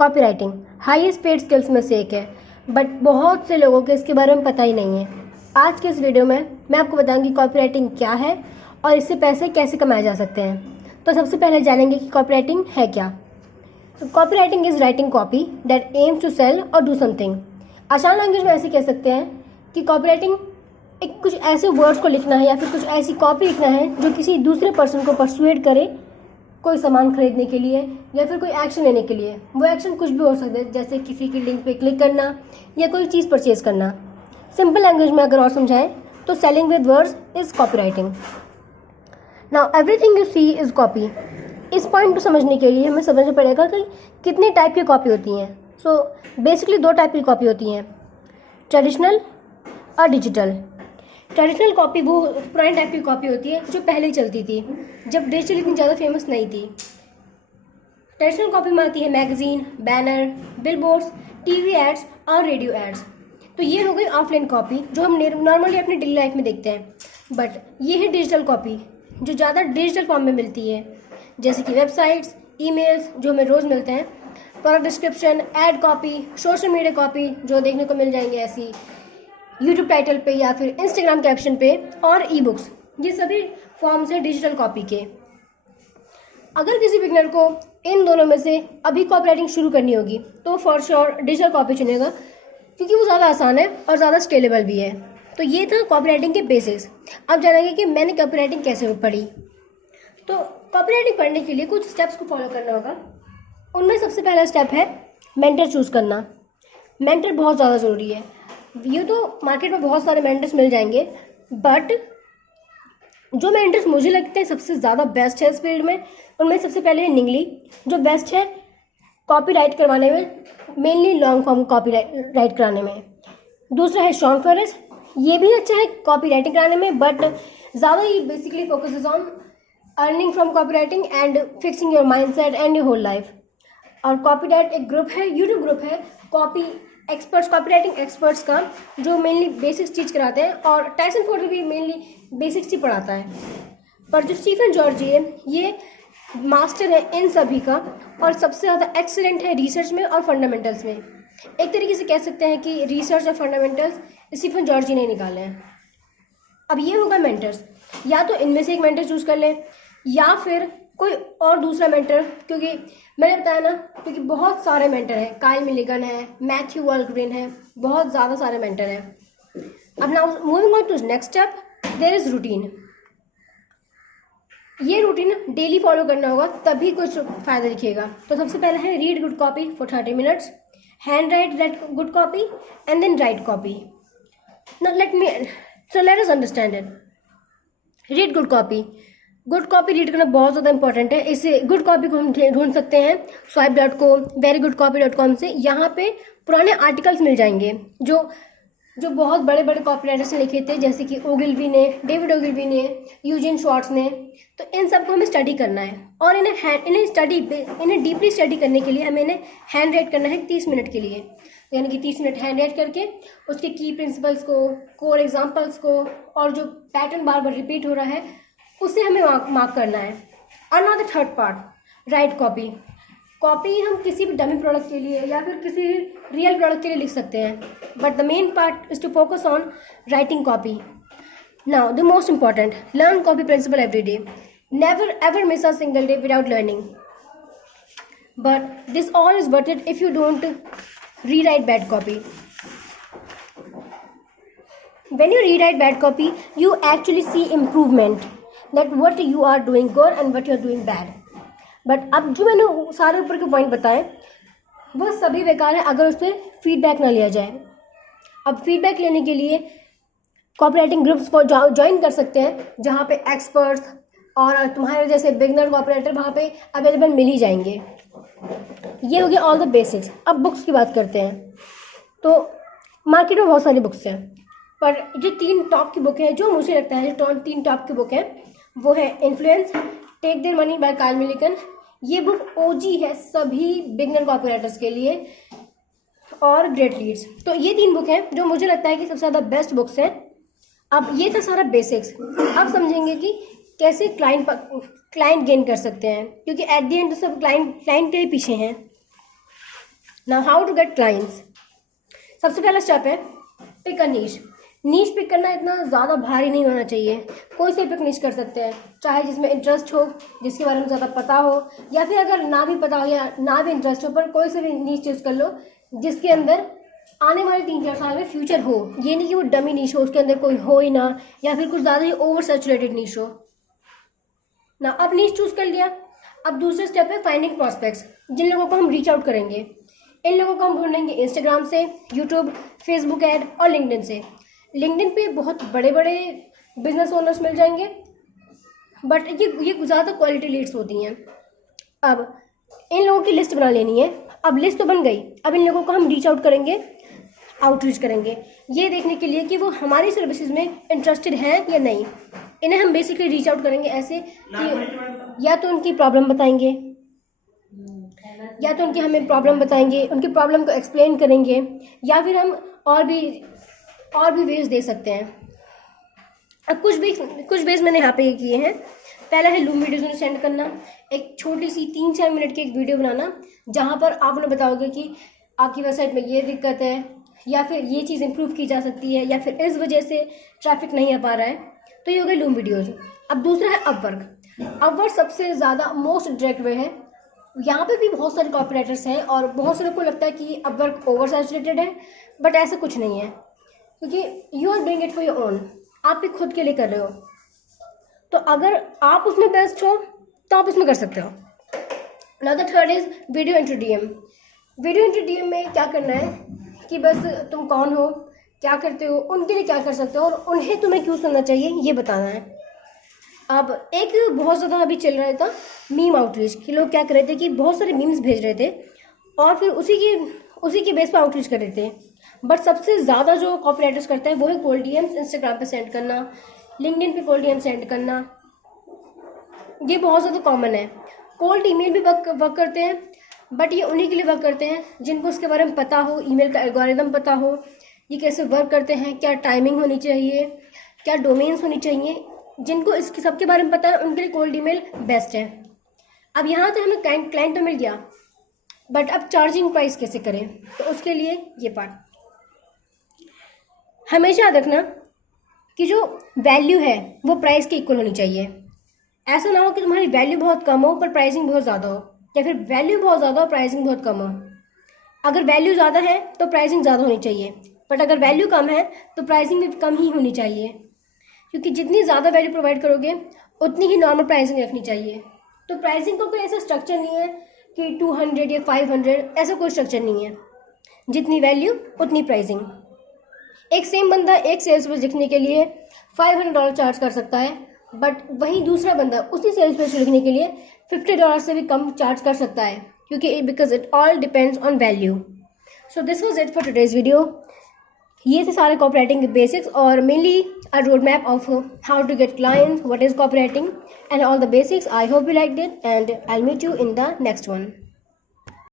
Copywriting highest paid skills में से एक है, बट बहुत से लोगों को इसके बारे में पता ही नहीं है। आज के इस वीडियो में मैं आपको बताऊंगी कॉपीराइटिंग क्या है और इससे पैसे कैसे कमाए जा सकते हैं। तो सबसे पहले जानेंगे कि कॉपीराइटिंग है क्या। Copywriting is writing copy that aims to sell or do something. आसान लैंग्वेज में ऐसे कह सकते हैं कि कॉपीराइटिंग एक कुछ ऐसे वर्ड्स को लिखना है या फिर कुछ ऐसी कॉपी लिखना है जो किसी दूसरे पर्सन को परसुएड करे कोई सामान खरीदने के लिए या फिर कोई एक्शन लेने के लिए। वो एक्शन कुछ भी हो सकता है, जैसे किसी की लिंक पे क्लिक करना या कोई चीज़ परचेज करना। सिंपल लैंग्वेज में अगर और समझाएं तो selling with words is copywriting. Now everything you see is copy. इस पॉइंट को समझने के लिए हमें समझना पड़ेगा कि कितने टाइप की कॉपी होती हैं। सो बेसिकली दो टाइप की कॉपी होती हैं, ट्रेडिशनल और डिजिटल। ट्रेडिशनल कॉपी वो पुरानी टाइप की कॉपी होती है जो पहले चलती थी, जब डिजिटल इतनी ज़्यादा फेमस नहीं थी। ट्रेडिशनल कॉपी में आती है magazine, banner, billboards, TV ads और रेडियो एड्स। तो ये हो गई ऑफलाइन कॉपी जो हम नॉर्मली अपनी डेली लाइफ में देखते हैं। बट ये है डिजिटल कॉपी जो ज़्यादा डिजिटल फॉर्म में मिलती है, जैसे कि वेबसाइट्स, ईमेल्स जो हमें रोज़ मिलते हैं, product description, ad copy, social media copy जो देखने को मिल जाएंगे ऐसी यूट्यूब टाइटल पे या फिर इंस्टाग्राम कैप्शन पे, और ई बुक्स। ये सभी फॉर्म्स हैं डिजिटल कॉपी के। अगर किसी बिगनर को इन दोनों में से अभी कॉपीराइटिंग शुरू करनी होगी तो फॉर श्योर डिजिटल कॉपी चुनेगा, क्योंकि वो ज़्यादा आसान है और ज़्यादा स्केलेबल भी है। तो ये था कॉपीराइटिंग के बेसिक्स। अब जानेंगे कि मैंने कॉपीराइटिंग कैसे पढ़ी। तो कॉपीराइटिंग पढ़ने के लिए कुछ स्टेप्स को फॉलो करना होगा। उनमें सबसे पहला स्टेप है मेंटर चूज़ करना। मेंटर बहुत ज़्यादा ज़रूरी है। ये तो मार्केट में बहुत सारे मेंटर्स मिल जाएंगे, बट जो मेंटर्स मुझे लगते हैं सबसे ज़्यादा बेस्ट है इस फील्ड में, उनमें सबसे पहले है निंगली, जो बेस्ट है कॉपीराइट करवाने में, mainly long form copy right कराने में। दूसरा है शॉन फेरिस, ये भी अच्छा है कॉपी राइटिंग कराने में, बट ज़्यादा ही basically focuses on earning from copy writing and fixing your mind set and your whole life. और कॉपीराइट एक ग्रुप है, यूट्यूब ग्रुप है कॉपी एक्सपर्ट्स, कॉपीराइटिंग एक्सपर्ट्स का, जो मेनली बेसिक्स टीच कराते हैं, और टाइसन फोर्ड भी मेनली बेसिक्स ही पढ़ाता है। पर जो स्टीफन जॉर्जी है ये मास्टर है इन सभी का, और सबसे ज़्यादा एक्सीलेंट है रिसर्च में और फंडामेंटल्स में। एक तरीके से कह सकते हैं कि रिसर्च और फंडामेंटल्स स्टीफन जॉर्जी ने निकाले हैं। अब ये होगा मेंटर्स, या तो इनमें से एक मेंटर चूज़ कर लें या फिर कोई और दूसरा मेंटर, क्योंकि मैंने बताया ना, क्योंकि बहुत सारे मेंटर हैं। काइल मिलिगन है, मैथ्यू वॉलग्रीन है, बहुत ज़्यादा सारे मेंटर हैं। अब now moving on to next step, there is routine. ये रूटीन डेली फॉलो करना होगा, तभी कुछ फ़ायदा दिखेगा। तो सबसे पहले है read good copy for 30 minutes, hand write that good copy and then write copy. Now let us understand it. Read good copy. Good copy read करना बहुत ज़्यादा इंपॉर्टेंट है। इसे गुड कॉपी को हम ढूंढ सकते हैं swipe.com, verygoodcopy.com से। यहाँ पे पुराने आर्टिकल्स मिल जाएंगे जो बहुत बड़े बड़े कॉपी राइटर्स ने लिखे थे, जैसे कि ओगिलवी ने, डेविड ओगिलवी ने, यूजिन शॉर्ट्स ने। तो इन सबको हमें स्टडी करना है, और इन्हें डीपली स्टडी करने के लिए हमें इन्हें हैंड राइट करना है 30 मिनट के लिए। यानी कि 30 मिनट हैंड राइट करके उसके की प्रिंसिपल्स को, कोर एग्जाम्पल्स को, और जो पैटर्न बार बार रिपीट हो रहा है उसे हमें मार्क करना है। और now the third part, right copy. Copy हम किसी भी डमी प्रोडक्ट के लिए या फिर किसी रियल प्रोडक्ट के लिए लिख सकते हैं, but the main part is to focus on writing copy. Now the most important, learn copy principle every day. Never ever miss a single day without learning, but this all is worth it if you don't rewrite bad copy. When you rewrite bad copy, you actually see improvement, that what you are doing good and what you are doing bad. But अब जो मैंने सारे ऊपर के point बताए वो सभी बेकार है अगर उस पर फीडबैक ना लिया जाए। अब फीडबैक लेने के लिए कॉपीराइटिंग ग्रुप्स को ज्वाइन कर सकते हैं, जहाँ पे एक्सपर्ट्स और तुम्हारे जैसे बिगनर कॉपीराइटर वहाँ पे अवेलेबल मिल ही जाएंगे। ये हो गया ऑल द बेसिक्स। अब बुक्स की बात करते हैं। तो मार्केट में बहुत सारी बुक्स हैं, पर जो 3 टॉप की बुक हैं, जो मुझे लगता है जो 3 टॉप की बुक है वो है influence, take their money by Kyle Milligan. ये बुक ओजी है सभी बिगनर कॉपीराइटर्स के लिए, और ग्रेट लीड्स। तो ये 3 बुक हैं जो मुझे लगता है कि सबसे ज़्यादा बेस्ट बुक्स हैं। अब ये था सारा बेसिक्स। अब समझेंगे कि कैसे क्लाइंट गेन कर सकते हैं, क्योंकि एट द एंड तो सब क्लाइंट के ही पीछे हैं। Now how to get clients. सबसे पहला स्टेप है pick a niche. Niche pick करना इतना ज़्यादा भारी नहीं होना चाहिए, कोई से पिक नीश कर सकते हैं, चाहे जिसमें इंटरेस्ट हो, जिसके बारे में ज़्यादा पता हो, या फिर अगर ना भी पता हो या ना भी इंटरेस्ट हो, पर कोई से भी नीश चूज़ कर लो जिसके अंदर आने वाले 3-4 साल में फ्यूचर हो। ये नहीं कि वो डमी नीश हो, उसके अंदर कोई हो ही ना, या फिर कुछ ज़्यादा ही ओवर सैचुरेटेड नीश हो ना। अब नीश चूज़ कर लिया। अब दूसरा स्टेप है फाइंडिंग प्रॉस्पेक्ट्स, जिन लोगों को हम रीच आउट करेंगे। इन लोगों को हम ढूंढेंगे इंस्टाग्राम से, यूट्यूब, फेसबुक ऐड और लिंक्डइन से। लिंक्डइन पे बहुत बड़े बड़े बिजनेस ओनर्स मिल जाएंगे, बट ये ज़्यादा क्वालिटी लीड्स होती हैं। अब इन लोगों की लिस्ट बना लेनी है। अब लिस्ट तो बन गई, अब इन लोगों को हम रीच आउट करेंगे, आउटरीच करेंगे, ये देखने के लिए कि वो हमारी सर्विसेज में इंटरेस्टेड हैं या नहीं। इन्हें हम बेसिकली रीच आउट करेंगे ऐसे कि या तो उनकी प्रॉब्लम बताएंगे, या तो उनकी हमें प्रॉब्लम बताएंगे, उनकी प्रॉब्लम को एक्सप्लेन करेंगे, या फिर हम और भी वेज दे सकते हैं। अब कुछ वेज मैंने यहाँ पे ये किए हैं। पहला है लूम वीडियोज़ उन्हें सेंड करना, एक छोटी सी 3-4 मिनट की एक वीडियो बनाना जहाँ पर आप उन्हें बताओगे कि आपकी वेबसाइट में ये दिक्कत है, या फिर ये चीज़ इंप्रूव की जा सकती है, या फिर इस वजह से ट्रैफिक नहीं आ पा रहा है। तो ये हो गई लूम वीडियोज़। अब दूसरा है अपवर्क। अपवर्क सबसे ज़्यादा मोस्ट डायरेक्ट वे है। यहाँ पे भी बहुत सारे कॉपीराइटर्स हैं और बहुत से लोग को लगता है कि अपवर्क ओवर सैचुरेटेड है, बट ऐसा कुछ नहीं है, क्योंकि you are doing it for your own, आप भी खुद के लिए कर रहे हो। तो अगर आप उसमें बेस्ट हो तो आप उसमें कर सकते हो। Now the third is video intro DM. Video intro DM में क्या करना है कि बस तुम कौन हो, क्या करते हो, उनके लिए क्या कर सकते हो और उन्हें तुम्हें क्यों सुनना चाहिए ये बताना है। अब एक बहुत ज़्यादा अभी चल रहा था मीम आउटरीच कि लोग क्या कर रहे थे कि बहुत सारे मीम्स भेज रहे थे और फिर उसी की बेस पर आउटरीच कर रहे थे। बट सबसे ज़्यादा जो कॉपीराइटर्स करते हैं वो है कोल्ड डीएम्स इंस्टाग्राम पे सेंड करना, लिंक्डइन पे कोल्ड डीएम सेंड करना। ये बहुत ज़्यादा कॉमन है। कोल्ड ईमेल भी वर्क करते हैं, बट ये उन्हीं के लिए वर्क करते हैं जिनको उसके बारे में पता हो, ईमेल का एल्गोरिदम पता हो, ये कैसे वर्क करते हैं, क्या टाइमिंग होनी चाहिए, क्या डोमेन्स होनी चाहिए। जिनको इसके सबके बारे में पता है उनके लिए कोल्ड ईमेल बेस्ट है। अब यहाँ तो हमें क्लाइंट तो मिल गया, बट अब चार्जिंग प्राइस कैसे करें, तो उसके लिए ये पार्ट हमेशा याद रखना कि जो वैल्यू है वो प्राइस के इक्वल होनी चाहिए। ऐसा ना हो कि तुम्हारी वैल्यू बहुत कम हो पर प्राइसिंग बहुत ज़्यादा हो, या फिर वैल्यू बहुत ज़्यादा हो प्राइसिंग बहुत कम हो। अगर वैल्यू ज़्यादा है तो प्राइसिंग ज़्यादा होनी चाहिए, बट अगर वैल्यू कम है तो प्राइसिंग भी कम ही होनी चाहिए, क्योंकि जितनी ज़्यादा वैल्यू प्रोवाइड करोगे उतनी ही नॉर्मल प्राइसिंग रखनी चाहिए। तो प्राइसिंग का कोई ऐसा स्ट्रक्चर नहीं है कि 200 या 500, ऐसा कोई स्ट्रक्चर नहीं है। जितनी वैल्यू उतनी प्राइसिंग। एक सेम बंदा एक सेल्स पेज लिखने के लिए $500 चार्ज कर सकता है, बट वहीं दूसरा बंदा उसी सेल्स पेज लिखने के लिए $50 से भी कम चार्ज कर सकता है, क्योंकि because it all depends on value. So this was it for today's video. ये थे सारे कॉपीराइटिंग के बेसिक्स और mainly a road map of how to get clients, what is copywriting and all the basics. I hope you liked it and I'll meet you in the next one.